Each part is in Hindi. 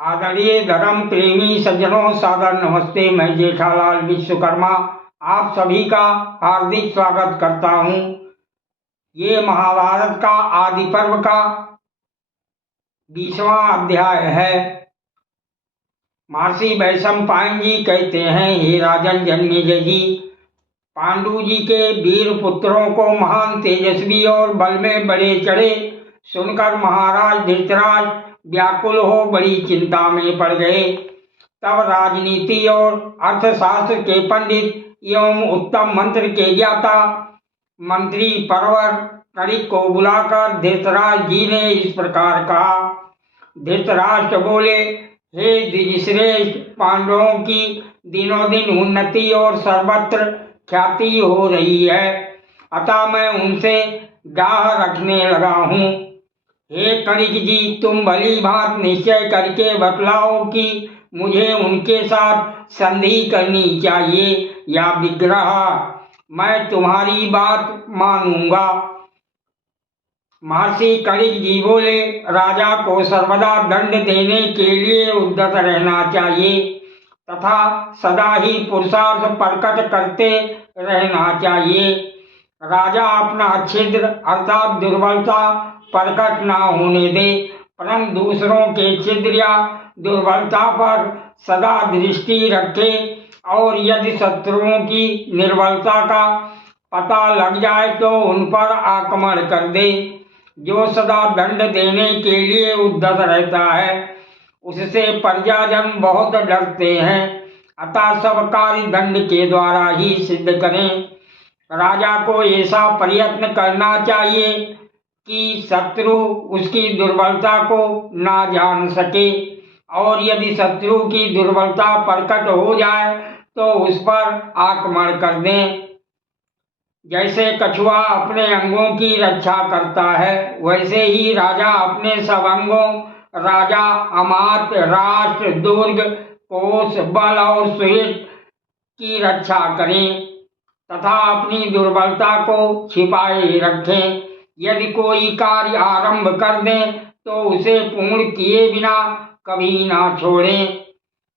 आदरणीय धर्म प्रेमी सज्जनों, सादर नमस्ते। मैं जेठालाल विश्वकर्मा आप सभी का हार्दिक स्वागत करता हूँ। ये महाभारत का आदि पर्व का 20वां अध्याय है। महर्षि वैशंपायन जी कहते हैं, हे राजन जन्मेजय जी, पांडु जी के वीर पुत्रों को महान तेजस्वी और बल में बड़े चढ़े सुनकर महाराज धृतराज व्याकुल हो बड़ी चिंता में पड़ गए। तब राजनीति और अर्थशास्त्र के पंडित एवं उत्तम मंत्र के ज्ञाता मंत्री परवर कणिक को बुलाकर धृतराज जी ने इस प्रकार कहा। धृतराष्ट्र बोले, हे द्विजश्रेष्ठ, पांडवों की दिनों दिन उन्नति और सर्वत्र ख्याति हो रही है, अतः मैं उनसे डाह रखने लगा हूँ। हे कणिक जी, तुम भली भांति निश्चय करके बतलाओ कि मुझे उनके साथ संधि करनी चाहिए या विग्रह। मैं तुम्हारी बात मानूंगा। महर्षि कणिक जी बोले, राजा को सर्वदा दंड देने के लिए उद्यत रहना चाहिए तथा सदा ही पुरुषार्थ प्रकट करते रहना चाहिए। राजा अपना छिद्र अर्थात दुर्बलता प्रकट न होने दे, परंतु दूसरों के छिद्र या दुर्बलता पर सदा दृष्टि रखे और यदि शत्रुओं की निर्बलता का पता लग जाए तो उन पर आक्रमण कर दे। जो सदा दंड देने के लिए उद्यत रहता है उससे प्रजाजन बहुत डरते हैं, अतः सब कार्य दंड के द्वारा ही सिद्ध करें। राजा को ऐसा प्रयत्न करना चाहिए कि शत्रु उसकी दुर्बलता को ना जान सके और यदि शत्रु की दुर्बलता प्रकट हो जाए तो उस पर आक्रमण कर दें। जैसे कछुआ अपने अंगों की रक्षा करता है, वैसे ही राजा अपने सब अंगों राजा, अमात्य, राष्ट्र, दुर्ग, कोष, बल और सुहित की रक्षा करें तथा अपनी दुर्बलता को छिपाए रखें। यदि कोई कार्य आरंभ कर दें तो उसे पूर्ण किए बिना कभी ना छोड़ें,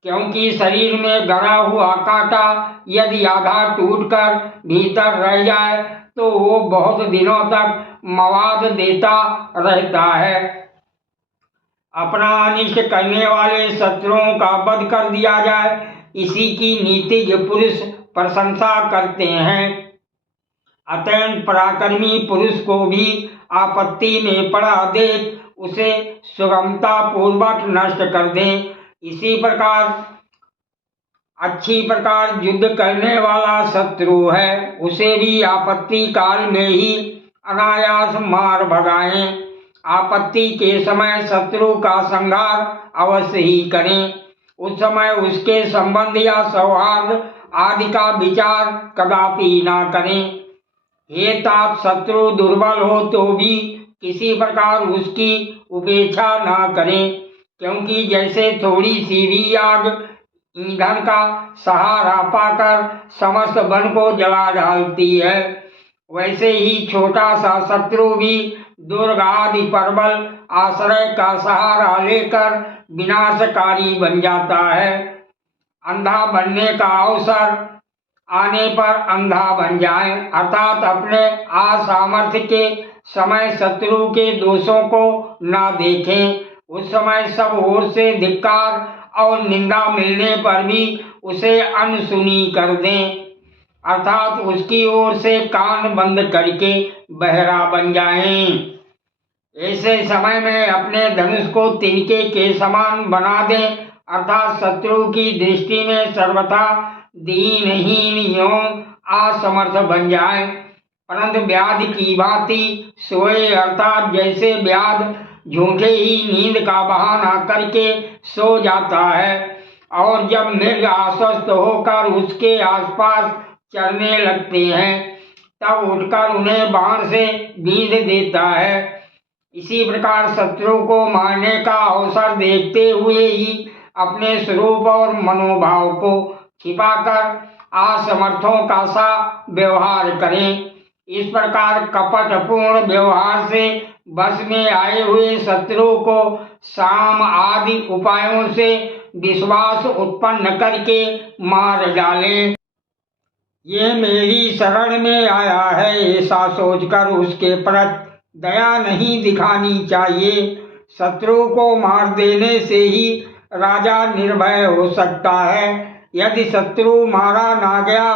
क्योंकि शरीर में गड़ा हुआ कांटा यदि आधा टूटकर भीतर रह जाए तो वो बहुत दिनों तक मवाद देता रहता है। अपना अनिष्ट करने वाले शत्रुओं का वध कर दिया जाए, इसी की नीतिज्ञ पुरुष प्रशंसा करते हैं। अत्यंत पराक्रमी पुरुष को भी आपत्ति में पड़ा देख उसे सुगमता पूर्वक नष्ट कर दें। इसी प्रकार अच्छी प्रकार युद्ध करने वाला शत्रु है, उसे भी आपत्ति काल में ही अनायास मार भगाएं। आपत्ति के समय शत्रु का संहार अवश्य ही करें। उस समय उसके संबंध या सौहार्द आदि का विचार कदापि ना करें। हे तात, शत्रु दुर्बल हो तो भी किसी प्रकार उसकी उपेक्षा ना करें, क्योंकि जैसे थोड़ी सी भी आग ईंधन का सहारा पाकर समस्त वन को जला डालती है, वैसे ही छोटा सा शत्रु भी दुर्ग आदि प्रबल आश्रय का सहारा लेकर विनाशकारी बन जाता है। अंधा बनने का अवसर आने पर अंधा बन जाए, अर्थात अपने असामर्थ्य के समय शत्रु के दोषों को न देखें। उस समय सब ओर से धिक्कार और निंदा मिलने पर भी उसे अनसुनी कर दें, अर्थात उसकी ओर से कान बंद करके बहरा बन जाएं। ऐसे समय में अपने धनुष को तिनके के समान बना दें, अर्थात शत्रु की दृष्टि में सर्वथा दीनहीन एवं असमर्थ बन जाए, परंतु व्याध की भांति सोए, अर्थात जैसे व्याध झूठे ही नींद का बहाना करके सो जाता है और जब मृग आश्वस्त होकर उसके आसपास चलने लगते हैं तब उठकर उन्हें बाण से बींध देता है। इसी प्रकार शत्रु को मारने का अवसर देखते हुए ही अपने स्वरूप और मनोभाव को छिपाकर असमर्थों का सा व्यवहार करें। इस प्रकार कपटपूर्ण व्यवहार से बस में आए हुए शत्रु को साम आदि उपायों से विश्वास उत्पन्न करके मार डालें। ये मेरी शरण में आया है ऐसा सोचकर उसके प्रति दया नहीं दिखानी चाहिए। शत्रु को मार देने से ही राजा निर्भय हो सकता है। यदि शत्रु मारा ना गया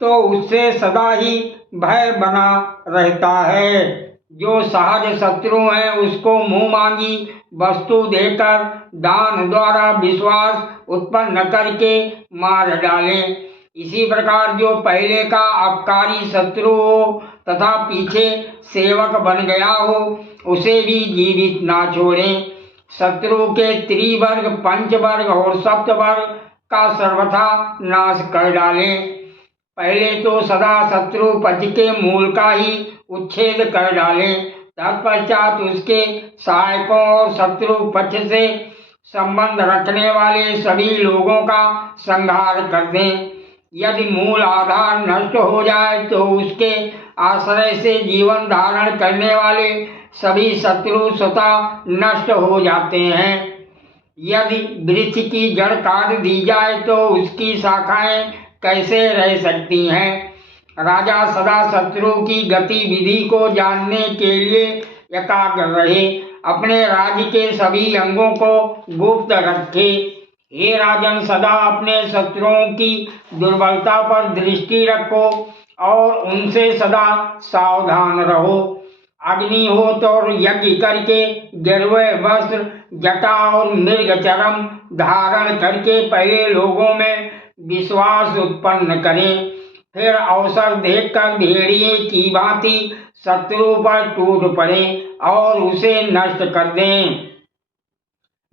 तो उससे सदा ही भय बना रहता है। जो सहज शत्रु है उसको मुंह मांगी वस्तु देकर दान द्वारा विश्वास उत्पन्न करके मार डालें। इसी प्रकार जो पहले का अपकारी शत्रु हो तथा पीछे सेवक बन गया हो उसे भी जीवित ना छोड़ें। शत्रु के त्रिवर्ग, पंचवर्ग और सप्तवर्ग का सर्वथा नाश कर डालें। पहले तो सदा शत्रु पक्ष के मूल का ही उच्छेद कर डालें, तत्पश्चात उसके सहायकों और शत्रु पक्ष से संबंध रखने वाले सभी लोगों का संहार कर दें। यदि मूल आधार नष्ट हो जाए तो उसके आश्रय से जीवन धारण करने वाले सभी शत्रु स्वतः नष्ट हो जाते हैं। यदि वृक्ष की जड़ काट दी जाए तो उसकी शाखाएं कैसे रह सकती हैं। राजा सदा शत्रु की गतिविधि को जानने के लिए एकाग्र रहे, अपने राज्य के सभी अंगों को गुप्त रखे। हे राजन, सदा अपने शत्रुओं की दुर्बलता पर दृष्टि रखो और उनसे सदा सावधान रहो। अग्निहोत्र और यज्ञ करके गेरुए वस्त्र, जटा और मृग चरम धारण करके पहले लोगों में विश्वास उत्पन्न करें। फिर अवसर देखकर भेड़िए की भांति शत्रु पर टूट पड़े और उसे नष्ट कर दें।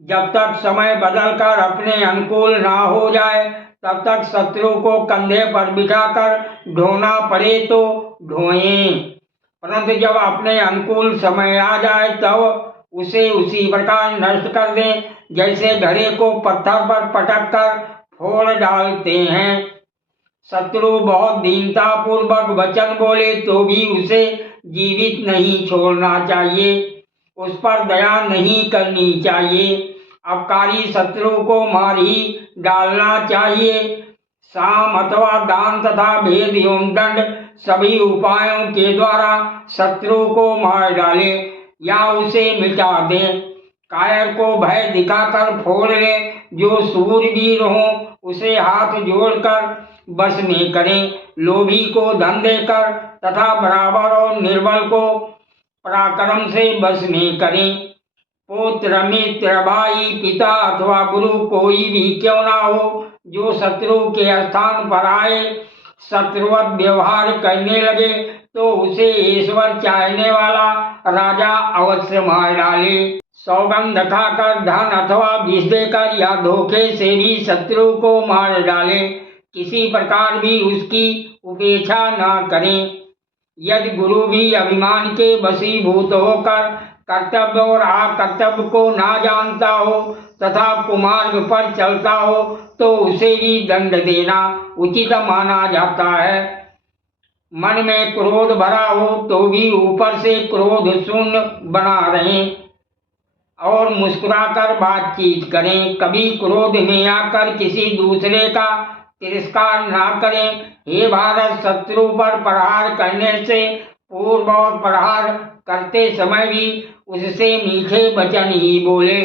जब तक समय बदलकर अपने अनुकूल ना हो जाए तब तक शत्रु को कंधे पर बिठाकर ढोना पड़े तो ढोएं, परंतु जब अपने अनुकूल समय आ जाए तब उसे उसी प्रकार नष्ट कर दें जैसे घड़े को पत्थर पर पटक कर फोड़ डालते हैं। शत्रु बहुत दीनता पूर्वक वचन बोले तो भी उसे जीवित नहीं छोड़ना चाहिए, उस पर दया नहीं करनी चाहिए। अपकारी शत्रु को मार ही डालना चाहिए। साम अथवा दान तथा भेद एवं दंड सभी उपायों के द्वारा शत्रु को मार डाले या उसे मिटा दें। कायर को भय दिखाकर फोड़ ले, जो शूरवीर हो उसे हाथ जोड़कर बस में करें। लोभी को धन देकर तथा बराबर और निर्बल को पराक्रम से बस में करें। पुत्र, मित्र, भाई, पिता अथवा गुरु कोई भी क्यों ना हो, जो शत्रु के स्थान पर आए शत्रुवत व्यवहार करने लगे तो उसे ईश्वर चाहने वाला राजा अवश्य मार डाले। सौगंध खाकर, धन अथवा विष देकर या धोखे से भी शत्रु को मार डाले। किसी प्रकार भी उसकी उपेक्षा न करें। यदि गुरु भी अभिमान के वशीभूत होकर कर्तव्य और अकर्तव्य को ना जानता हो तथा कुमार्ग पर चलता हो तो उसे भी दंड देना उचित माना जाता है। मन में क्रोध भरा हो तो भी ऊपर से क्रोध शून्य बना रहें और मुस्कुराकर बातचीत करें। कभी क्रोध में आकर किसी दूसरे का तिरस्कार ना करें। हे भारत, शत्रु पर प्रहार करने से पूर्व और प्रहार करते समय भी उससे मीठे वचन ही बोले।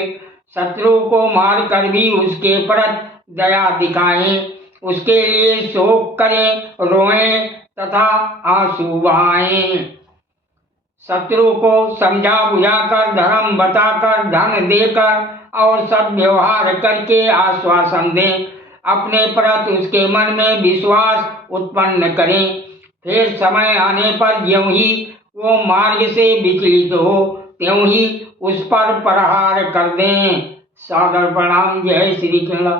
शत्रु को मार कर भी उसके प्रति दया दिखाएं, उसके लिए शोक करें, रोएं तथा आंसू बहाएं। शत्रु को समझा बुझाकर, धर्म बताकर, धन देकर और सब व्यवहार करके आश्वासन दें। अपने प्रति उसके मन में विश्वास उत्पन्न करें। फिर समय आने पर ज्यों ही वो मार्ग से विचलित हो त्यों ही उस पर प्रहार कर दें। सादर प्रणाम। जय श्री कृष्ण।